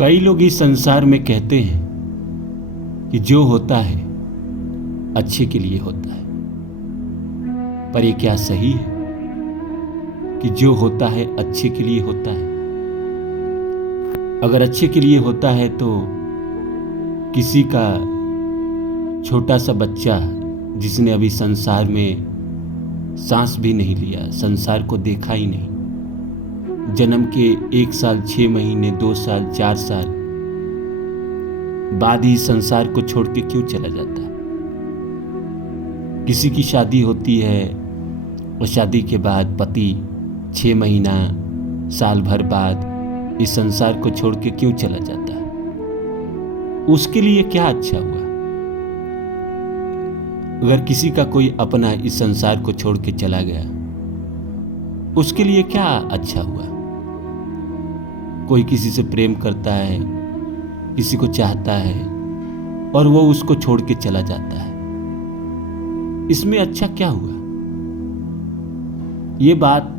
कई लोग इस संसार में कहते हैं कि जो होता है अच्छे के लिए होता है, पर ये क्या सही है कि जो होता है अच्छे के लिए होता है? अगर अच्छे के लिए होता है तो किसी का छोटा सा बच्चा जिसने अभी संसार में सांस भी नहीं लिया, संसार को देखा ही नहीं, जन्म के 1 साल 6 महीने 2 साल 4 साल बाद ही संसार को छोड़ के क्यों चला जाता है? किसी की शादी होती है और शादी के बाद पति 6 महीना साल भर बाद इस संसार को छोड़ के क्यों चला जाता है? उसके लिए क्या अच्छा हुआ? अगर किसी का कोई अपना इस संसार को छोड़ के चला गया, उसके लिए क्या अच्छा हुआ? कोई किसी से प्रेम करता है, किसी को चाहता है और वो उसको छोड़ के चला जाता है, इसमें अच्छा क्या हुआ? ये बात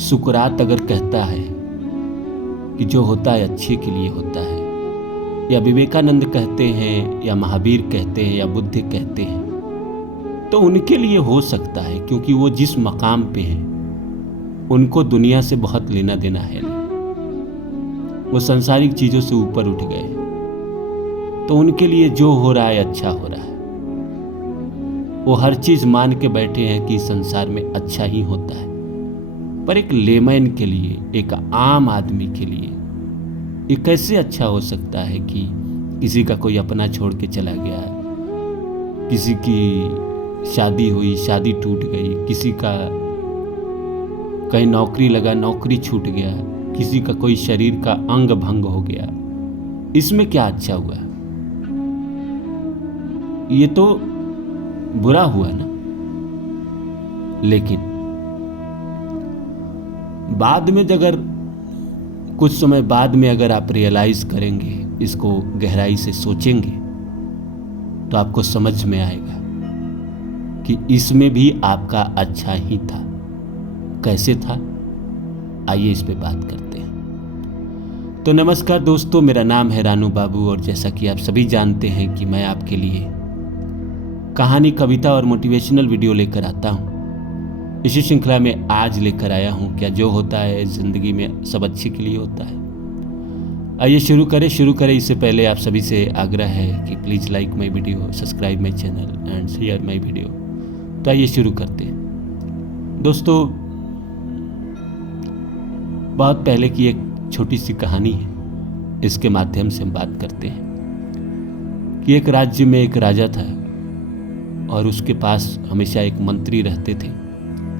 सुकरात अगर कहता है कि जो होता है अच्छे के लिए होता है, या विवेकानंद कहते हैं, या महावीर कहते हैं, या बुद्ध कहते हैं, तो उनके लिए हो सकता है, क्योंकि वो जिस मकाम पे हैं उनको दुनिया से बहुत लेना देना है। वो सांसारिक चीजों से ऊपर उठ गए, तो उनके लिए जो हो रहा है अच्छा हो रहा है। वो हर चीज मान के बैठे हैं कि संसार में अच्छा ही होता है। पर एक लेमैन के लिए, एक आम आदमी के लिए ये कैसे अच्छा हो सकता है कि किसी का कोई अपना छोड़ के चला गया, किसी की शादी हुई, शादी टूट गई, किसी का कहीं नौकरी लगा, नौकरी छूट गया, किसी का कोई शरीर का अंग भंग हो गया, इसमें क्या अच्छा हुआ? ये तो बुरा हुआ ना। लेकिन बाद में अगर कुछ समय बाद में अगर आप रियलाइज करेंगे, इसको गहराई से सोचेंगे, तो आपको समझ में आएगा कि इसमें भी आपका अच्छा ही था। कैसे था? आइए इस पे बात करते हैं। तो नमस्कार दोस्तों, मेरा नाम है रानू बाबू और जैसा कि आप सभी जानते हैं कि मैं आपके लिए कहानी, कविता और मोटिवेशनल वीडियो लेकर आता हूं। इसी श्रृंखला में आज लेकर आया हूं क्या जो होता है जिंदगी में सब अच्छे के लिए होता है। आइए शुरू करें। इससे पहले आप सभी से आग्रह है कि please like my video, subscribe my channel and share my video. तो आइए शुरू करते हैं। दोस्तों, बहुत पहले की एक छोटी सी कहानी है, इसके माध्यम से हम बात करते हैं कि एक राज्य में एक राजा था और उसके पास हमेशा एक मंत्री रहते थे।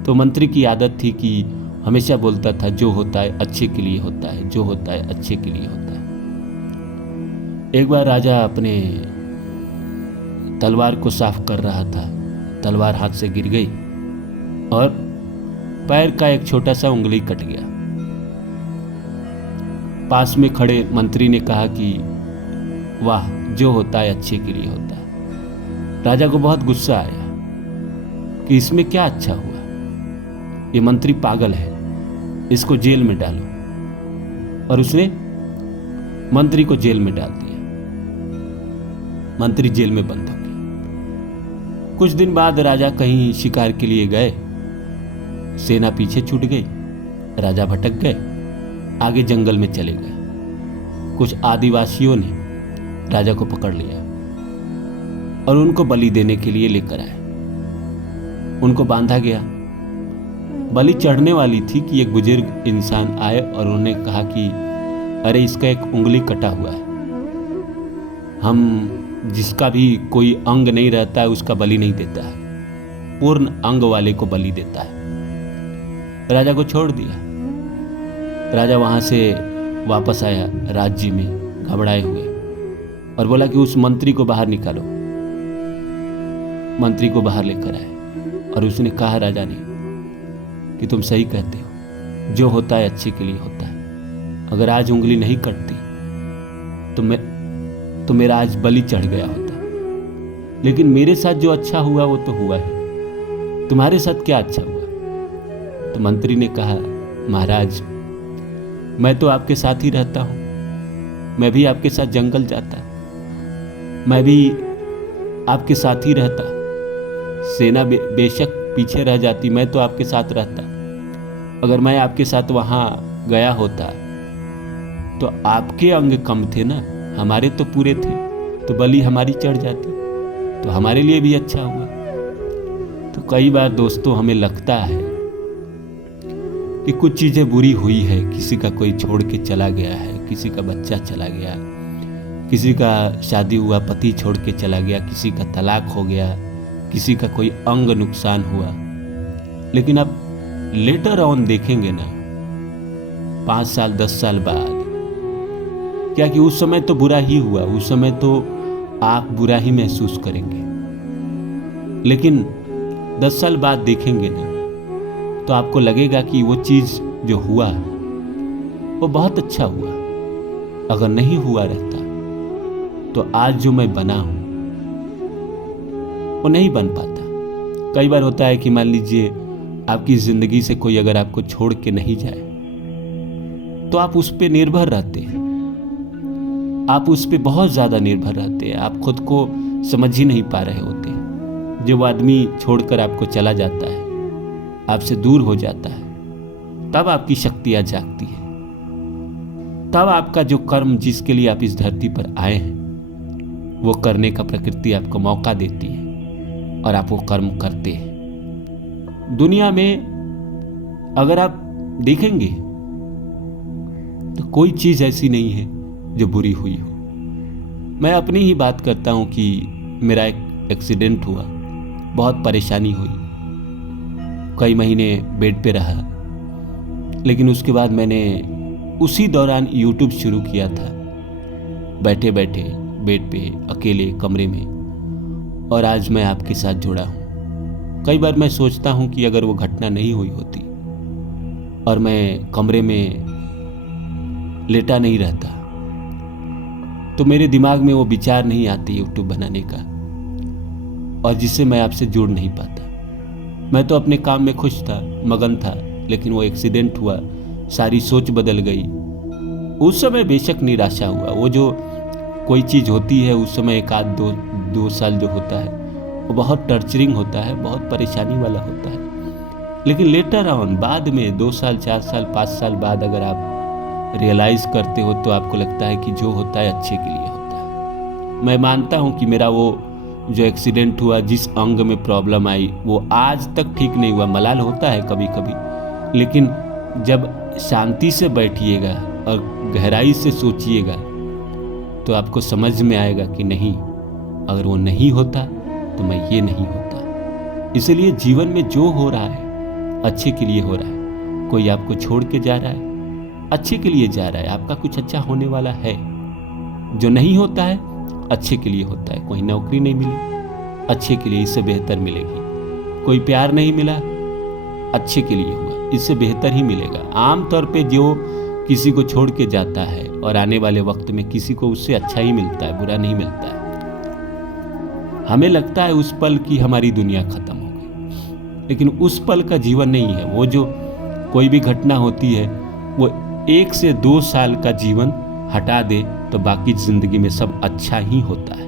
तो मंत्री की आदत थी कि हमेशा बोलता था जो होता है अच्छे के लिए होता है, जो होता है अच्छे के लिए होता है। एक बार राजा अपने तलवार को साफ कर रहा था, तलवार हाथ से गिर गई और पैर का एक छोटा सा उंगली कट गया। पास में खड़े मंत्री ने कहा कि वाह, जो होता है अच्छे के लिए होता है। राजा को बहुत गुस्सा आया कि इसमें क्या अच्छा हुआ, ये मंत्री पागल है, इसको जेल में डालो। और उसने मंत्री को जेल में डाल दिया। मंत्री जेल में बंद हो गया। कुछ दिन बाद राजा कहीं शिकार के लिए गए, सेना पीछे छूट गई, राजा भटक गए, आगे जंगल में चले गए। कुछ आदिवासियों ने राजा को पकड़ लिया और उनको बलि देने के लिए लेकर आए। उनको बांधा गया। बलि चढ़ने वाली थी कि एक बुजुर्ग इंसान आए और उन्होंने कहा कि अरे, इसका एक उंगली कटा हुआ है, हम जिसका भी कोई अंग नहीं रहता है उसका बलि नहीं देता है, पूर्ण अंग वाले को बलि देता है। राजा को छोड़ दिया। राजा वहां से वापस आया राज्य में घबराए हुए और बोला कि उस मंत्री को बाहर निकालो। मंत्री को बाहर लेकर आए और उसने कहा राजा ने कि तुम सही कहते हो, जो होता है अच्छे के लिए होता है। अगर आज उंगली नहीं कटती तो मेरा आज बलि चढ़ गया होता, लेकिन मेरे साथ जो अच्छा हुआ वो तो हुआ है, तुम्हारे साथ क्या अच्छा हुआ? तो मंत्री ने कहा, महाराज, मैं तो आपके साथ ही रहता हूं, मैं भी आपके साथ जंगल जाता, मैं भी आपके साथ ही रहता। सेना बेशक पीछे रह जाती, मैं तो आपके साथ रहता। अगर मैं आपके साथ वहां गया होता तो आपके अंग कम थे ना, हमारे तो पूरे थे, तो बलि हमारी चढ़ जाती, तो हमारे लिए भी अच्छा हुआ। तो कई बार दोस्तों हमें लगता है कि कुछ चीजें बुरी हुई है, किसी का कोई छोड़ के चला गया है, किसी का बच्चा चला गया, किसी का शादी हुआ पति छोड़ के चला गया, किसी का तलाक हो गया, किसी का कोई अंग नुकसान हुआ। लेकिन अब लेटर ऑन देखेंगे ना, 5 साल 10 साल बाद, क्या कि उस समय तो बुरा ही हुआ, उस समय तो आप बुरा ही महसूस करेंगे। लेकिन 10 साल बाद देखेंगे ना, तो आपको लगेगा कि वो चीज जो हुआ वो बहुत अच्छा हुआ। अगर नहीं हुआ रहता तो आज जो मैं बना हूं वो नहीं बन पाता। कई बार होता है कि मान लीजिए आपकी जिंदगी से कोई अगर आपको छोड़ के नहीं जाए तो आप उस पर निर्भर रहते हैं, आप उस पर बहुत ज्यादा निर्भर रहते हैं, आप खुद को समझ ही नहीं पा रहे होते हैं। जब आदमी छोड़कर आपको चला जाता है, आपसे दूर हो जाता है, तब आपकी शक्तियां जागती है, तब आपका जो कर्म जिसके लिए आप इस धरती पर आए हैं वो करने का प्रकृति आपको मौका देती है और आप वो कर्म करते हैं। दुनिया में अगर आप देखेंगे तो कोई चीज ऐसी नहीं है जो बुरी हुई हो। मैं अपनी ही बात करता हूं कि मेरा एक एक्सीडेंट हुआ, बहुत परेशानी हुई, कई महीने बेड पे रहा, लेकिन उसके बाद मैंने उसी दौरान यूट्यूब शुरू किया था, बैठे बैठे बेड पे अकेले कमरे में, और आज मैं आपके साथ जुड़ा हूँ। कई बार मैं सोचता हूँ कि अगर वो घटना नहीं हुई होती और मैं कमरे में लेटा नहीं रहता तो मेरे दिमाग में वो विचार नहीं आते यूट्यूब बनाने का, और जिससे मैं आपसे जुड़ नहीं पाता। मैं तो अपने काम में खुश था, मगन था, लेकिन वो एक्सीडेंट हुआ, सारी सोच बदल गई। उस समय बेशक निराशा हुआ, वो जो कोई चीज़ होती है उस समय एक आध दो साल जो होता है वो बहुत टर्चरिंग होता है, बहुत परेशानी वाला होता है। लेकिन लेटर ऑन बाद में 2 साल 4 साल 5 साल बाद अगर आप रियलाइज करते हो तो आपको लगता है कि जो होता है अच्छे के लिए होता है। मैं मानता हूँ कि मेरा वो जो एक्सीडेंट हुआ, जिस अंग में प्रॉब्लम आई, वो आज तक ठीक नहीं हुआ। मलाल होता है कभी कभी, लेकिन जब शांति से बैठिएगा और गहराई से सोचिएगा तो आपको समझ में आएगा कि नहीं, अगर वो नहीं होता तो मैं ये नहीं होता। इसलिए जीवन में जो हो रहा है अच्छे के लिए हो रहा है। कोई आपको छोड़ के जा रहा है, अच्छे के लिए जा रहा है, आपका कुछ अच्छा होने वाला है। जो नहीं होता है अच्छे के लिए होता है। कोई नौकरी नहीं मिली, अच्छे के लिए, इससे बेहतर मिलेगी। कोई प्यार नहीं मिला, अच्छे के लिए हुआ, इससे बेहतर ही मिलेगा। आमतौर पे जो किसी को छोड़ के जाता है और आने वाले वक्त में किसी को उससे अच्छा ही मिलता है, बुरा नहीं मिलता है। हमें लगता है उस पल की हमारी दुनिया खत्म हो गई, लेकिन उस पल का जीवन नहीं है। वो जो कोई भी घटना होती है वो 1 से 2 साल का जीवन हटा दे तो बाकी जिंदगी में सब अच्छा ही होता है।